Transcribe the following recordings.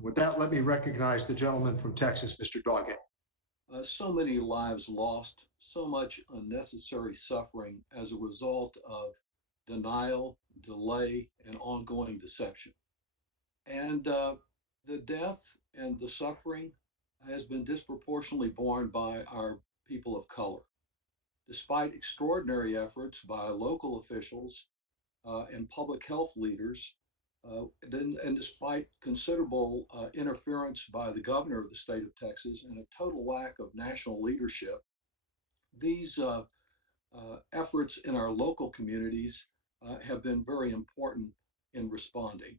With that, let me recognize the gentleman from Texas, Mr. Doggett. So many lives lost, so much unnecessary suffering as a result of denial, delay, and ongoing deception. And the death and the suffering has been disproportionately borne by our people of color. Despite extraordinary efforts by local officials and public health leaders, and despite considerable interference by the governor of the state of Texas and a total lack of national leadership, these efforts in our local communities have been very important in responding.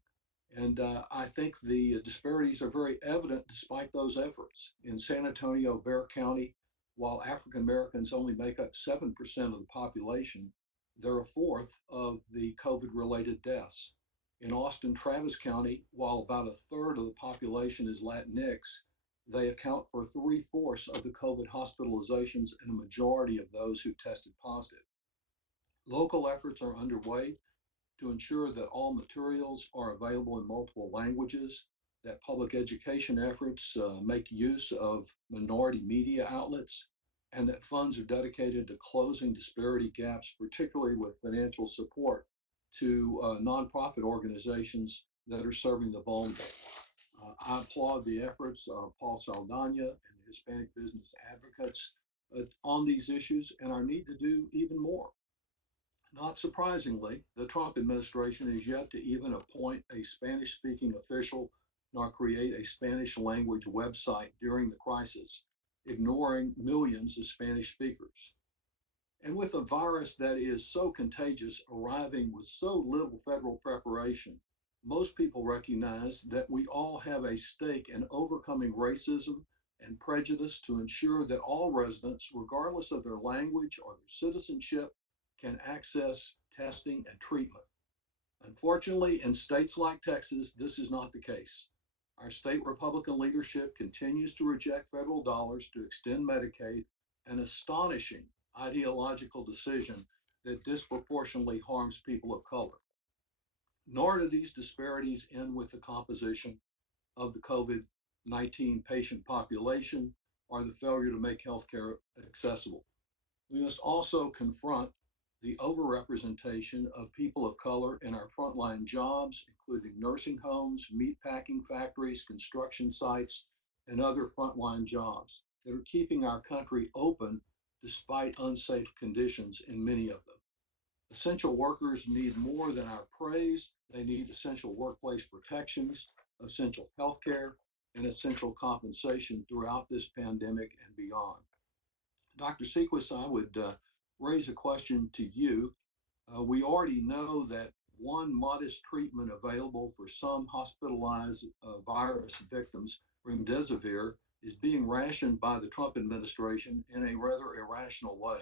And I think the disparities are very evident despite those efforts. In San Antonio, Bexar County, while African Americans only make up 7% of the population, they're a fourth of the COVID-related deaths. In Austin, Travis County, while about a third of the population is Latinx, they account for 3/4 of the COVID hospitalizations and a majority of those who tested positive. Local efforts are underway to ensure that all materials are available in multiple languages, that public education efforts make use of minority media outlets, and that funds are dedicated to closing disparity gaps, particularly with financial support to nonprofit organizations that are serving the vulnerable. I applaud the efforts of Paul Saldana and the Hispanic business advocates on these issues and our need to do even more. Not surprisingly, the Trump administration is yet to even appoint a Spanish-speaking official nor create a Spanish language website during the crisis, ignoring millions of Spanish speakers. And with a virus that is so contagious arriving with so little federal preparation, most people recognize that we all have a stake in overcoming racism and prejudice to ensure that all residents, regardless of their language or their citizenship, can access testing and treatment. Unfortunately, in states like Texas, this is not the case. Our state Republican leadership continues to reject federal dollars to extend Medicaid, an astonishing ideological decision that disproportionately harms people of color. Nor do these disparities end with the composition of the COVID-19 patient population or the failure to make healthcare accessible. We must also confront the overrepresentation of people of color in our frontline jobs, including nursing homes, meatpacking factories, construction sites, and other frontline jobs that are keeping our country open despite unsafe conditions in many of them. Essential workers need more than our praise. They need essential workplace protections, essential health care, and essential compensation throughout this pandemic and beyond. Dr. Sequist, I would raise a question to you. We already know that one modest treatment available for some hospitalized virus victims, remdesivir, is being rationed by the Trump administration in a rather irrational way.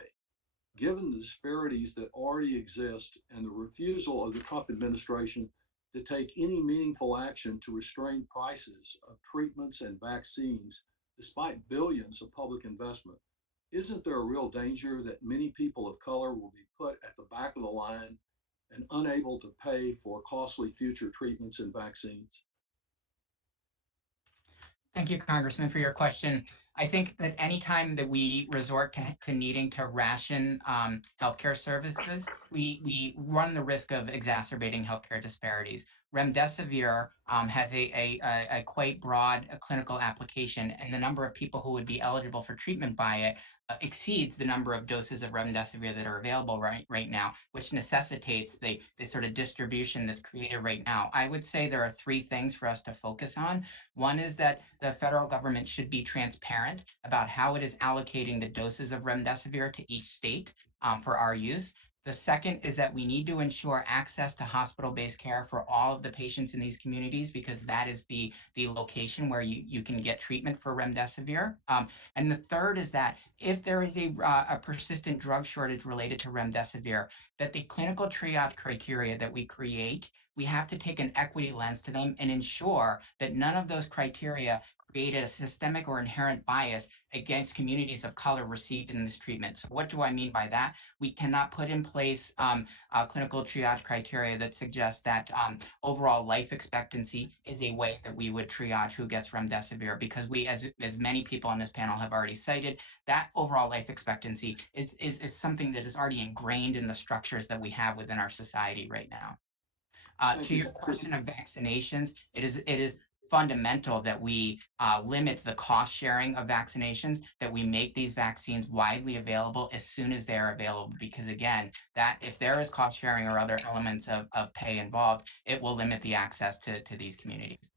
Given the disparities that already exist and the refusal of the Trump administration to take any meaningful action to restrain prices of treatments and vaccines, despite billions of public investment, isn't there a real danger that many people of color will be put at the back of the line and unable to pay for costly future treatments and vaccines? Thank you, Congressman, for your question. I think that anytime that we resort to needing to ration healthcare services, we run the risk of exacerbating healthcare disparities. Remdesivir has a quite broad clinical application, and the number of people who would be eligible for treatment by it exceeds the number of doses of remdesivir that are available right now, which necessitates the sort of distribution that's created right now. I would say there are three things for us to focus on. One is that the federal government should be transparent about how it is allocating the doses of remdesivir to each state for our use. The second is that we need to ensure access to hospital-based care for all of the patients in these communities, because that is the location where you can get treatment for remdesivir. And the third is that if there is a persistent drug shortage related to remdesivir, that the clinical triage criteria that we create, we have to take an equity lens to them and ensure that none of those criteria created a systemic or inherent bias against communities of color received in this treatment. So what do I mean by that? We cannot put in place clinical triage criteria that suggests that overall life expectancy is a way that we would triage who gets remdesivir, because we, as many people on this panel have already cited, that overall life expectancy is something that is already ingrained in the structures that we have within our society right now. Thank To you. your question of vaccinations, it is fundamental that we limit the cost sharing of vaccinations, that we make these vaccines widely available as soon as they are available, because again, that if there is cost sharing or other elements of pay involved, it will limit the access to these communities.